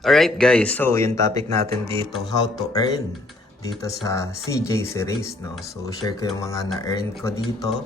Alright guys, so yung topic natin dito, how to earn dito sa CJ series, no? So share ko yung mga na-earn ko dito,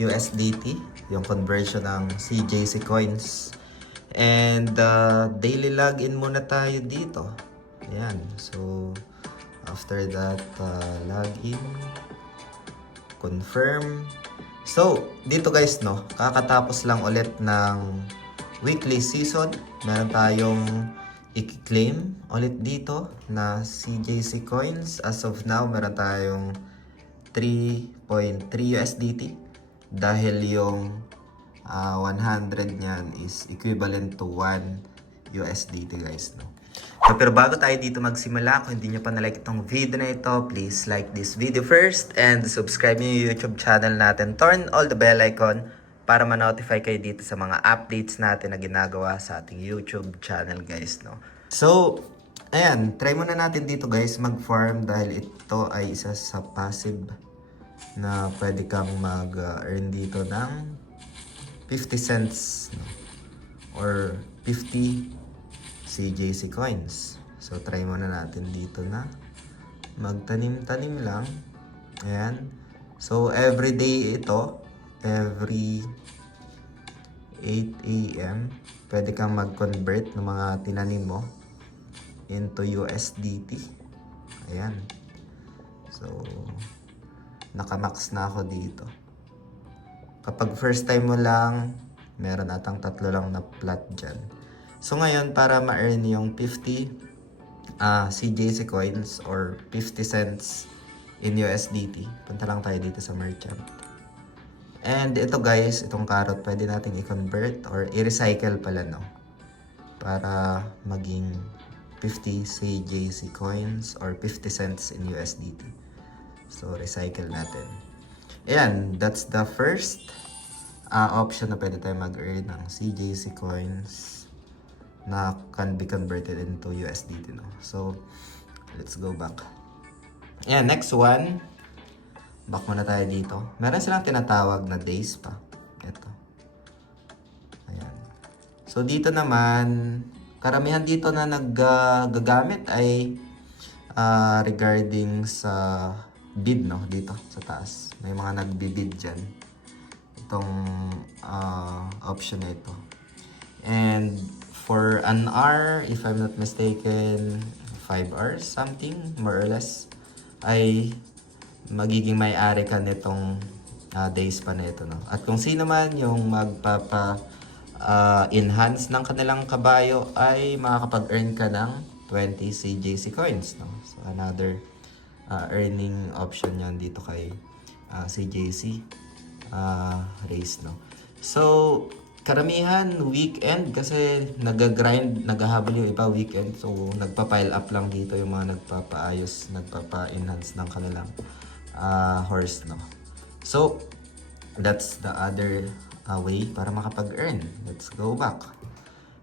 USDT, yung conversion ng CJC coins. And daily login muna tayo dito. Ayan, so after that, login, confirm. So, dito guys, no, kakatapos lang ulit ng weekly season. Meron tayong i-claim ulit dito na CJC coins. As of now, meron tayong 3.3 USDT dahil yung 100 niyan is equivalent to 1 USDT guys, no? So, pero bago tayo dito magsimula, kung hindi nyo pa na-like itong video na ito, please like this video first and subscribe nyo yung YouTube channel natin. Turn all the bell icon para ma-notify kayo dito sa mga updates natin na ginagawa sa ating YouTube channel guys, no? So, ayan, try muna natin dito guys mag-farm dahil ito ay isa sa passive na pwede kang mag-earn dito ng 50 cents, no? Or 50 CJC coins. So, try muna natin dito na magtanim-tanim lang. Ayan. So, every day ito, every 8 a.m., pwede kang mag-convert ng mga tinanim mo into USDT. Ayan. So, nakamax na ako dito. Kapag first time mo lang, meron atang 3 lang na plot dyan. So ngayon, para ma-earn yung 50 CJC coins or 50 cents in USDT, punta lang tayo dito sa merchant. And ito guys, itong carrot, pwede natin i-convert or i-recycle pala, no? Para maging 50 CJC coins or 50 cents in USDT. So, recycle natin. Ayan, that's the first option na pwede tayo mag-earn ng CJC coins na can be converted into USDT, no? So, let's go back. Ayan, next one. Back muna tayo dito. Meron silang tinatawag na days pa. Ito. Ayan. So, dito naman, karamihan dito na naggagamit ay regarding sa bid, no? Dito, sa taas. May mga nagbibid dyan. Itong option na ito. And for an hour, if I'm not mistaken, 5 hours something, more or less, ay magiging may-ari ka nitong days pa na ito, no? At kung sino man yung magpapa-enhance ng kanilang kabayo ay makakapag-earn ka ng 20 CJC coins, no? So, another earning option yan dito kay CJC race, no? So, karamihan weekend kasi nag-grind, naghahabol yung iba weekend. So, nagpa-pile up lang dito yung mga nagpapaayos, nagpapa-enhance ng kanilang horse, no? So, that's the other way para makapag-earn. Let's go back.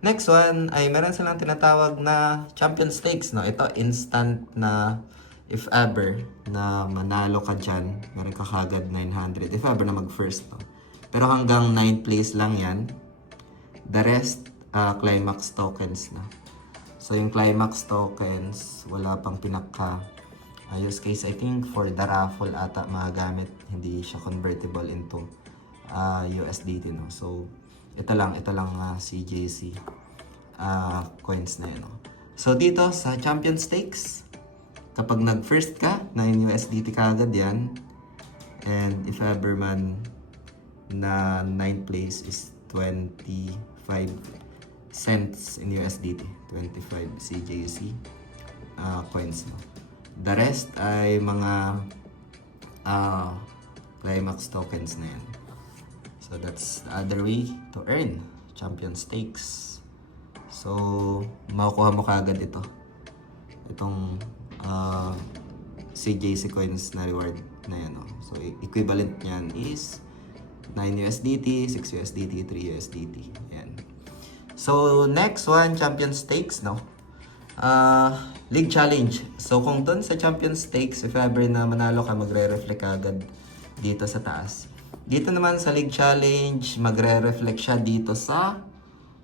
Next one ay meron silang tinatawag na champion stakes, no? Ito instant na if ever na manalo ka dyan, meron ka kagad 900. If ever na mag-first, no? Pero hanggang 9th place lang yan. The rest, climax tokens na. So, yung climax tokens, wala pang pinaka use case. I think for the raffle ata magagamit. Hindi siya convertible into USDT, no? So, ito lang CJC coins na yun, no? So, dito sa champion stakes, kapag nag-first ka, 9 USDT ka agad yan. And if ever man na 9th place is 25 cents in USDT, 25 CJC coins, no? The rest ay mga climax tokens na yan. So that's the other way to earn champion stakes. So makukuha mo kagad itong CJC coins na reward na yan, no? So equivalent niyan is 9 USDT, 6 USDT, 3 USDT. Yan. So, next one, champion stakes, no? League challenge. So, kung doon sa champion stakes, if ever na manalo ka, magre-reflect agad dito sa taas. Dito naman sa league challenge, magre-reflect siya dito sa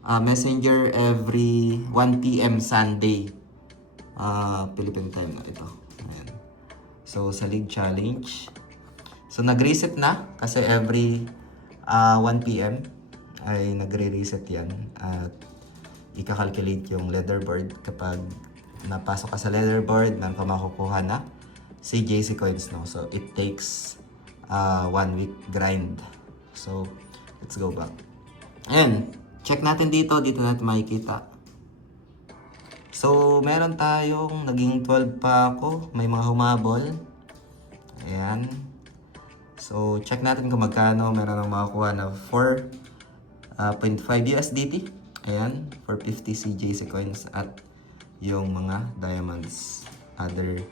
Messenger every 1 p.m. Sunday. Philippine time na ito. Ayan. So, sa League Challenge. So, nag-reset na kasi every 1 p.m. ay nagre-reset yan. At ika-calculate yung leaderboard. Kapag napasok ka sa leaderboard, meron ka makukuha na CJC coins, no? So, it takes 1 week grind. So, let's go back. And, check natin dito. Dito natin makikita. So, meron tayong naging 12 pa ako. May mga humabol. Ayan. So, check natin kung magkano. Meron akong makakuha na 4.5 USDT. Ayan. 450 CJC coins at yung mga diamonds. Other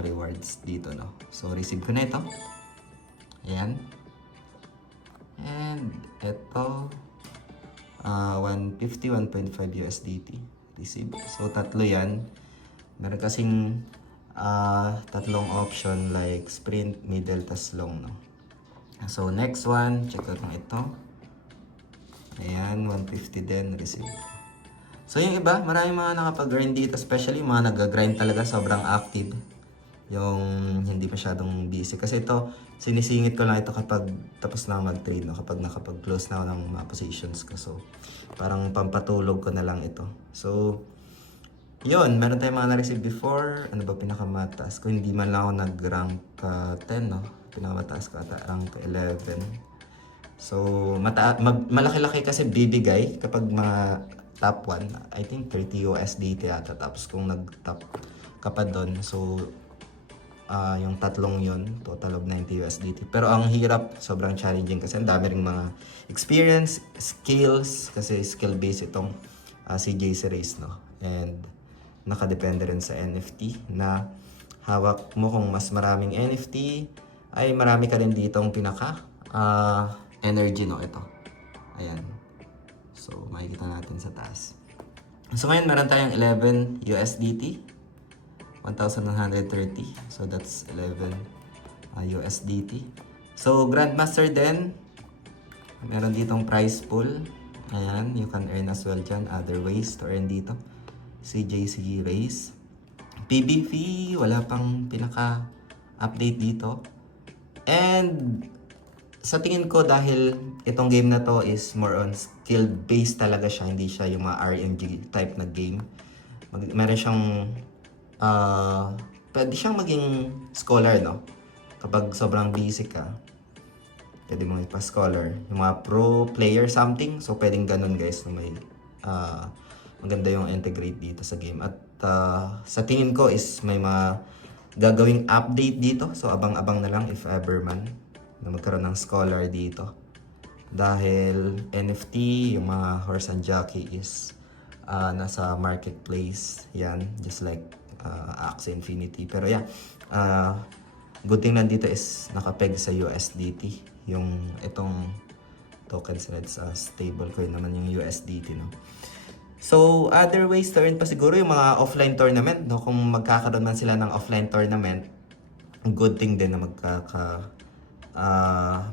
rewards dito, no? So, receive ko na ito. Ayan. And ito 150, 1.5 USDT receive. So tatlo yan. Meron kasing tatlong option like sprint, middle, tas long, no? So next one, check out ng ito. Ayan, 150 din receive. So yung iba, marami mga nakapag-grind dito, especially mga nag-grind talaga, sobrang active. Yung hindi masyadong busy. Kasi ito, sinisingit ko lang ito kapag tapos na mag-trade, no? Kapag nakapag-close na ako ng mga positions ko. So, parang pampatulog ko na lang ito. So, yun. Meron tayong mga na-receive before. Ano ba pinakamataas ko? Hindi man lang ako nag-rank 10, no? Pinakamataas ko ata, rank 11. So, malaki-laki kasi bibigay kapag top 1. I think 30 USDT ata. Tapos kung nag-top ka pa doon, so yung tatlong yun, total of 90 USDT. Pero ang hirap, sobrang challenging kasi ang dami ring mga experience, skills, kasi skill-based itong CJC race, no? And nakadepende rin sa NFT na hawak mo. Kung mas maraming NFT, ay marami ka rin ditong pinaka energy, no? Ito. Ayan. So, makikita natin sa taas. So, ngayon meron tayong 11 USDT. 1,130. So, that's 11 USDT. So, Grandmaster din. Meron ditong prize pool. Ayan, you can earn as well dyan. Other ways to earn dito. CJC race. PBV, wala pang pinaka-update dito. And, sa tingin ko dahil itong game na to is more on skill-based talaga siya. Hindi siya yung mga RNG type na game. Meron siyang pwede siyang maging scholar, no? Kapag sobrang busy ka, pwede mong ipa-scholar. Yung mga pro player something, so pwedeng ganun guys na may maganda yung integrate dito sa game. At sa tingin ko is may mga gagawing update dito. So abang-abang na lang if ever man na magkaroon ng scholar dito. Dahil NFT, yung mga horse and jockey is nasa marketplace. Yan, just like Axie Infinity. Pero yeah, good thing nandito is nakapeg sa USDT. Yung itong tokens red sa stable coin naman yung USDT, no? So, other ways to earn pa siguro yung mga offline tournament, no? Kung magkakaroon man sila ng offline tournament, good thing din na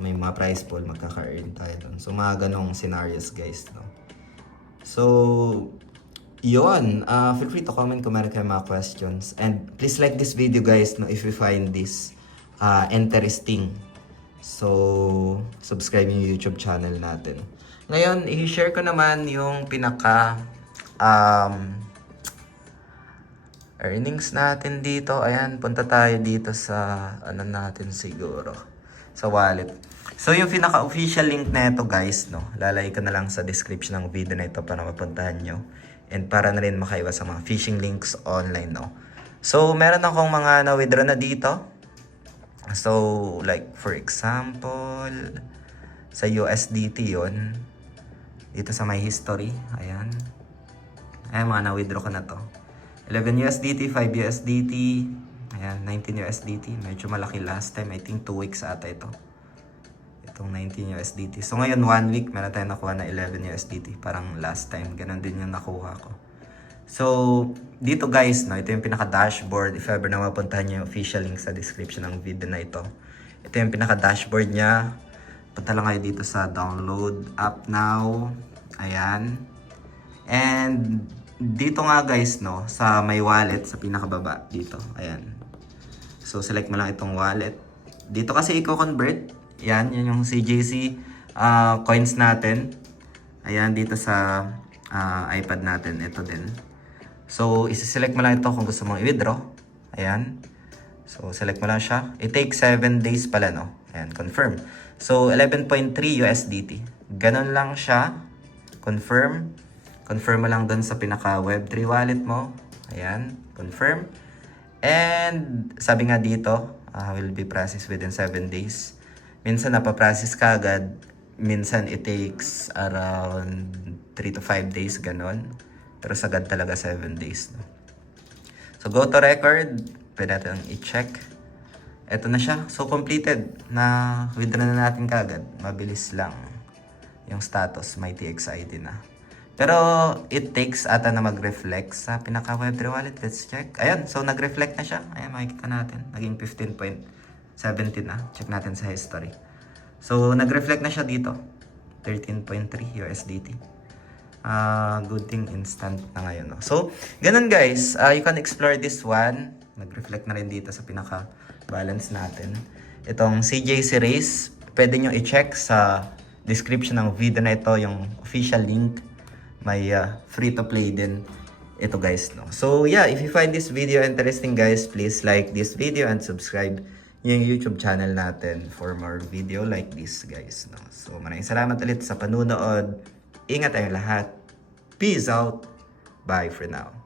may mga prize pool, magkaka-earn tayo doon. So, mga ganong scenarios, guys, no? So, yun, feel free to comment kung meron kayong mga questions. And please like this video guys, no, if you find this interesting. So, subscribe yung YouTube channel natin. Ngayon, i-share ko naman yung pinaka earnings natin dito. Ayan, punta tayo dito sa ano natin siguro, sa wallet. So, yung pinaka-official link na ito guys, no, lalagay ko na lang sa description ng video na ito para mapuntahan nyo. And para na rin makaiwas sa mga phishing links online, no. So, meron akong mga na-withdraw na dito. So, like for example, sa USDT yon, dito sa my history, ayan. Ayan, mga na-withdraw ko na to. 11 USDT, 5 USDT, ayan, 19 USDT. Medyo malaki last time, I think 2 weeks ata ito. Itong 19 USDT. So ngayon 1 week, meron tayong nakuha na 11 USDT. Parang last time, ganun din yung nakuha ko. So, dito guys, no, ito yung pinaka-dashboard. If ever na mapuntahan nyo yung official link sa description ng video na ito. Ito yung pinaka-dashboard niya. Punta lang kayo dito sa download app now. Ayan. And dito nga guys, no, sa may wallet, sa pinakababa dito. Ayan. So, select mo lang itong wallet. Dito kasi i-convert. Yan yung CJC coins natin. Ayan, dito sa iPad natin. Ito din. So, isi-select mo lang ito kung gusto mong i-withdraw. Ayan. So, select mo lang siya. It takes 7 days pala, no? Ayan, confirm. So, 11.3 USDT. Ganon lang siya. Confirm. Confirm mo lang dun sa pinaka Web3 wallet mo. Ayan, confirm. And sabi nga dito, will be processed within 7 days. Minsan napaprocess ka agad. Minsan it takes around 3 to 5 days, ganon. Pero sagad talaga 7 days. No? So go to record. Pwede natin i-check. Ito na siya. So completed. Na withdraw na natin kagad. Mabilis lang. Yung status, may TXID na. Pero it takes ata na mag-reflect sa pinaka Web3 wallet. Let's check. Ayan, so nag-reflect na siya. Ayan, makikita natin. Naging 15.17 na. Check natin sa history. So nag-reflect na siya dito. 13.3 USDT. Good thing instant na ngayon. No? So, ganun guys. You can explore this one. Nag-reflect na rin dito sa pinaka balance natin. Itong CJC Race, pwede nyo i-check sa description ng video na ito, yung official link. May free to play din ito guys, no. So yeah, if you find this video interesting guys, please like this video and subscribe yung YouTube channel natin for more video like this guys, no. So maraming salamat ulit sa panunood. Ingat tayong lahat. Peace out. Bye for now.